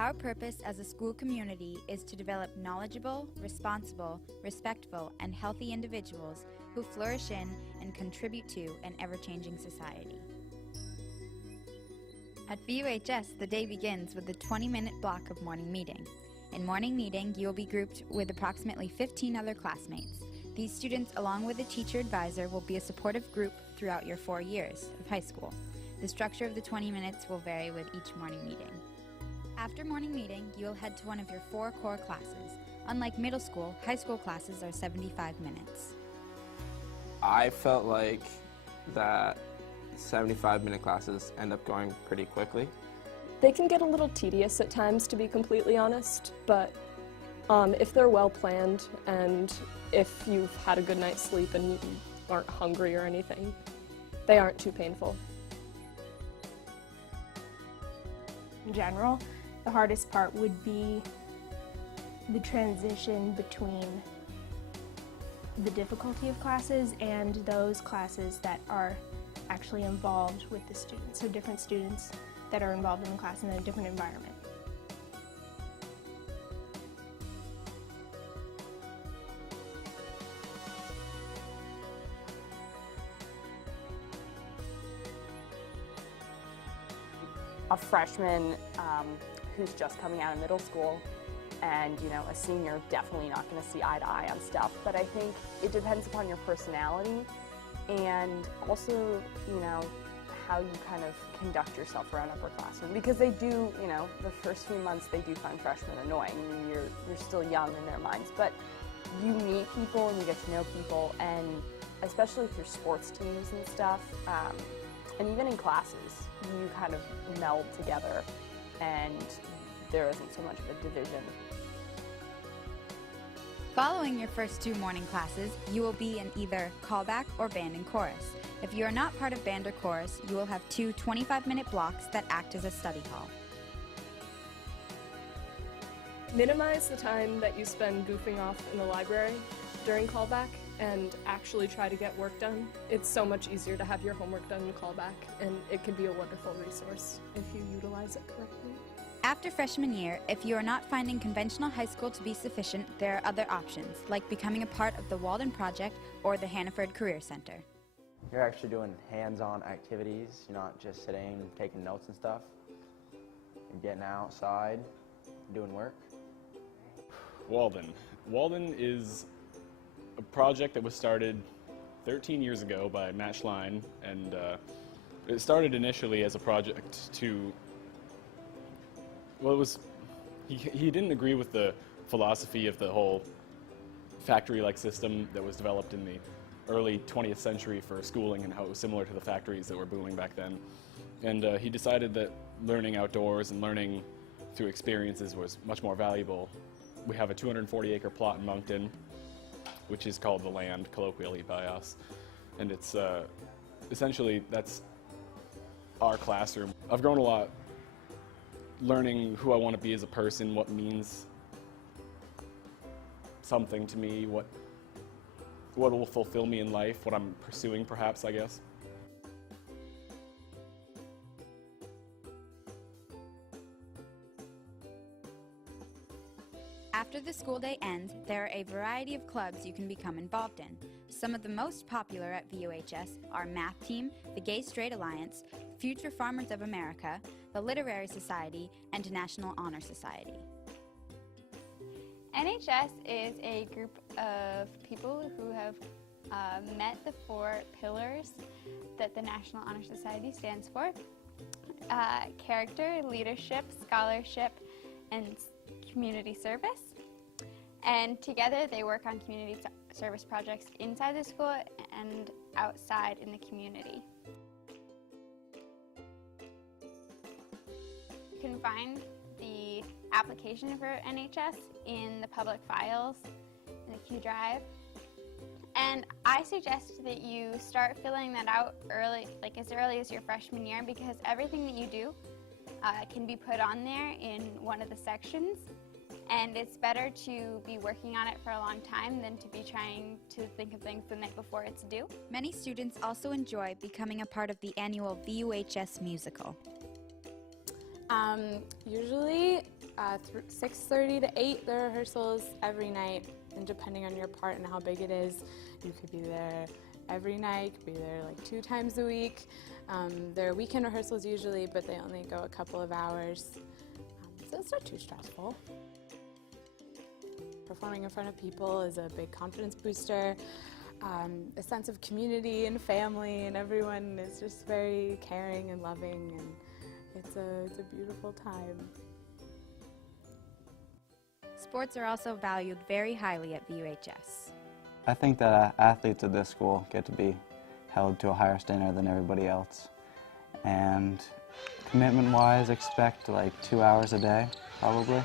Our purpose as a school community is to develop knowledgeable, responsible, respectful, and healthy individuals who flourish in and contribute to an ever-changing society. At VUHS, the day begins with a 20-minute block of morning meeting. In morning meeting, you will be grouped with approximately 15 other classmates. These students, along with a teacher advisor, will be a supportive group throughout your 4 years of high school. The structure of the 20 minutes will vary with each morning meeting. After morning meeting, you will head to one of your 4 core classes. Unlike middle school, high school classes are 75 minutes. I felt like that 75-minute classes end up going pretty quickly. They can get a little tedious at times, to be completely honest, but if they're well planned and if you've had a good night's sleep and you aren't hungry or anything, they aren't too painful. In general, the hardest part would be the transition between the difficulty of classes and those classes that are actually involved with the students. So different students that are involved in the class in a different environment. A freshman who's just coming out of middle school and, a senior, definitely not going to see eye to eye on stuff. But I think it depends upon your personality and also, how you kind of conduct yourself around upperclassmen. Because they do, the first few months they do find freshmen annoying. I mean, you're still young in their minds, but you meet people and you get to know people, and especially through sports teams and stuff, and even in classes, you kind of meld together and there isn't so much of a division. Following your first 2 morning classes, you will be in either callback or band and chorus. If you are not part of band or chorus, you will have 2 25-minute blocks that act as a study hall. Minimize the time that you spend goofing off in the library during callback and actually try to get work done. It's so much easier to have your homework done in callback, and it can be a wonderful resource if you utilize it correctly. After freshman year, if you are not finding conventional high school to be sufficient, there are other options, like becoming a part of the Walden Project or the Hannaford Career Center. You're actually doing hands-on activities. You're not just sitting, taking notes and stuff. You're getting outside, doing work. Walden. Walden is a project that was started 13 years ago by Matt Schlein, and it started initially as a project to, he didn't agree with the philosophy of the whole factory-like system that was developed in the early 20th century for schooling and how it was similar to the factories that were booming back then. And he decided that learning outdoors and learning through experiences was much more valuable. We have a 240-acre plot in Moncton, which is called The Land, colloquially by us. And it's essentially, that's our classroom. I've grown a lot learning who I want to be as a person, what means something to me, what will fulfill me in life, what I'm pursuing perhaps, I guess. After the school day ends, there are a variety of clubs you can become involved in. Some of the most popular at VUHS are Math Team, the Gay Straight Alliance, Future Farmers of America, the Literary Society, and National Honor Society. NHS is a group of people who have met the 4 pillars that the National Honor Society stands for: character, leadership, scholarship, and community service. And together they work on community service projects inside the school and outside in the community. You can find the application for NHS in the public files in the Q Drive. And I suggest that you start filling that out early, like as early as your freshman year, because everything that you do can be put on there in one of the sections. And it's better to be working on it for a long time than to be trying to think of things the night before it's due. Many students also enjoy becoming a part of the annual VUHS musical. Usually 6:30 to 8, there are rehearsals every night, and depending on your part and how big it is, you could be there every night, could be there like 2 times a week. There are weekend rehearsals usually, but they only go a couple of hours, so it's not too stressful. Performing in front of people is a big confidence booster. A sense of community and family, and everyone is just very caring and loving, and it's a beautiful time. Sports are also valued very highly at VUHS. I think that athletes at this school get to be held to a higher standard than everybody else. And commitment-wise, expect like 2 hours a day, probably,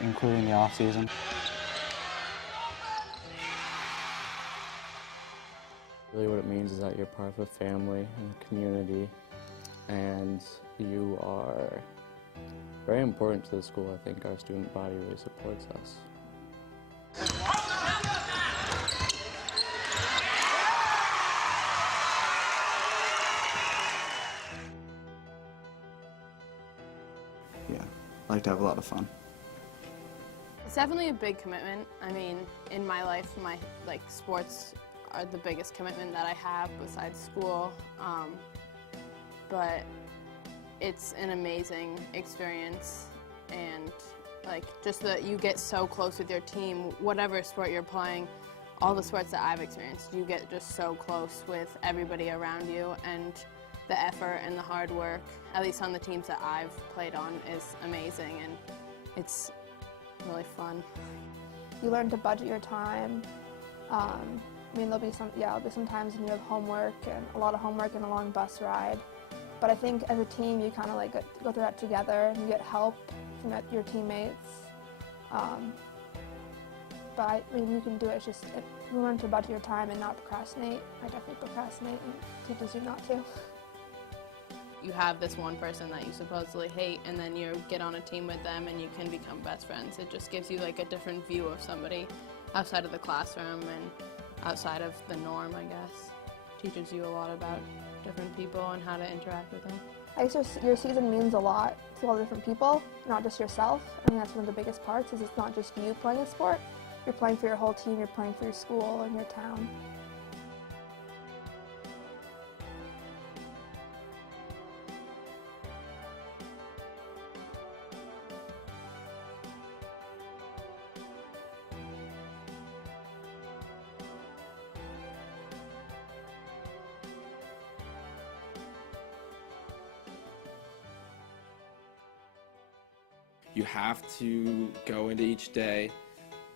including the off-season. Really what it means is that you're part of a family and a community, and you are very important to the school. I think our student body really supports us. Yeah, I like to have a lot of fun. It's definitely a big commitment. I mean, in my life, sports are the biggest commitment that I have besides school. But it's an amazing experience, and just that you get so close with your team, whatever sport you're playing, all the sports that I've experienced, you get just so close with everybody around you, and the effort and the hard work, at least on the teams that I've played on, is amazing, and it's really fun. You learn to budget your time. There'll be some times when you have homework, and a lot of homework and a long bus ride. But I think as a team, you kind of go through that together, and you get help from your teammates. But you can do it. It's just you learn to budget your time and not procrastinate. I definitely procrastinate, and teachers you not to. You have this one person that you supposedly hate, and then you get on a team with them, and you can become best friends. It just gives you a different view of somebody outside of the classroom and outside of the norm, I guess. Teaches you a lot about different people and how to interact with them. I guess your season means a lot to all different people, not just yourself. I mean, that's one of the biggest parts, is it's not just you playing a sport. You're playing for your whole team, you're playing for your school and your town. You have to go into each day,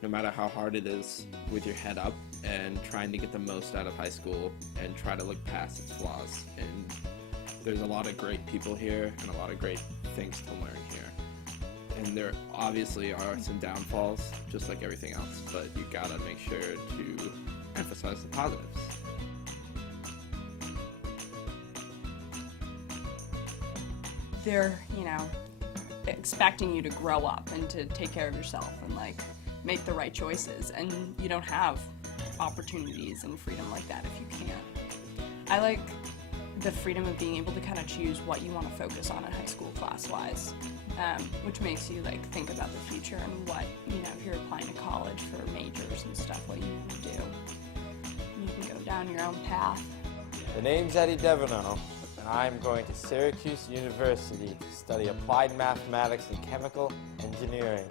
no matter how hard it is, with your head up and trying to get the most out of high school and try to look past its flaws. And there's a lot of great people here and a lot of great things to learn here. And there obviously are some downfalls, just like everything else, but you gotta make sure to emphasize the positives. They're, expecting you to grow up and to take care of yourself and make the right choices, and you don't have opportunities and freedom like that if you can't. I like the freedom of being able to kind of choose what you want to focus on in high school class-wise, which makes you think about the future and what, if you're applying to college for majors and stuff, what you can do. You can go down your own path. The name's Eddie Deverneau, and I'm going to Syracuse University to study applied mathematics and chemical engineering.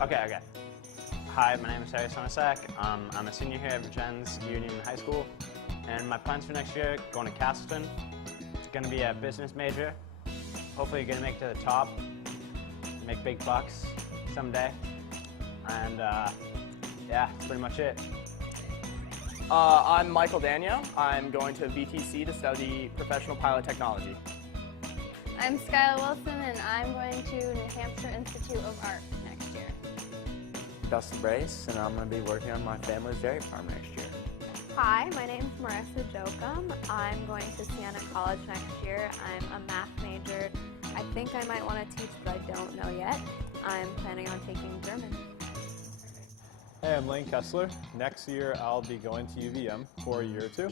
Okay. Hi, my name is Harry Somersack. I'm a senior here at Virgins Union High School, and my plans for next year, going to Castleton. It's going to be a business major. Hopefully you're going to make it to the top, make big bucks someday, and yeah, that's pretty much it. I'm Michael Daniel. I'm going to VTC to study professional pilot technology. I'm Skylar Wilson, and I'm going to New Hampshire Institute of Art next year. Dustin Brace, and I'm going to be working on my family's dairy farm next year. Hi, my name's Marissa Jokum. I'm going to Siena College next year. I'm a math major. I think I might want to teach, but I don't know yet. I'm planning on taking German. Hey, I'm Lane Kessler. Next year I'll be going to UVM for a year or two.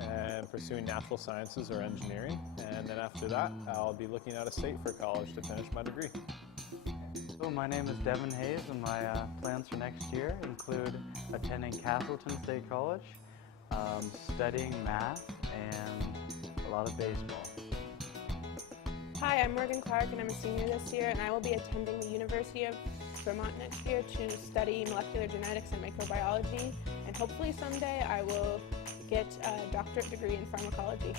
and pursuing natural sciences or engineering. And then after that, I'll be looking out of state for college to finish my degree. So my name is Devin Hayes, and my plans for next year include attending Castleton State College, studying math, and a lot of baseball. Hi, I'm Morgan Clark, and I'm a senior this year, and I will be attending the University of Vermont next year to study molecular genetics and microbiology, and hopefully someday I will get a doctorate degree in pharmacology.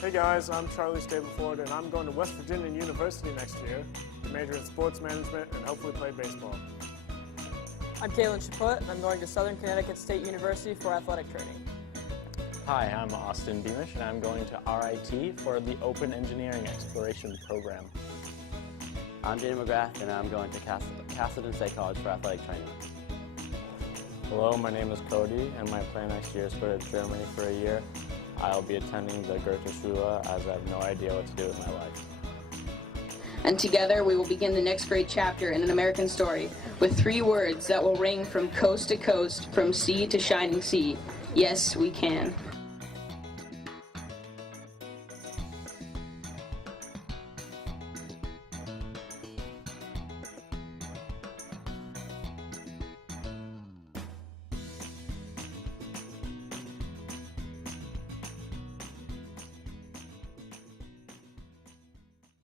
Hey guys, I'm Charlie Stableford, and I'm going to West Virginia University next year to major in sports management and hopefully play baseball. I'm Kalen Chaput, and I'm going to Southern Connecticut State University for athletic training. Hi, I'm Austin Beamish, and I'm going to RIT for the Open Engineering Exploration Program. I'm Danny McGrath, and I'm going to Castleton State College for athletic training. Hello, my name is Cody, and my plan next year is to go to Germany for a year. I'll be attending the Goethe Schule as I have no idea what to do with my life. And together we will begin the next great chapter in an American story with 3 words that will ring from coast to coast, from sea to shining sea. Yes, we can.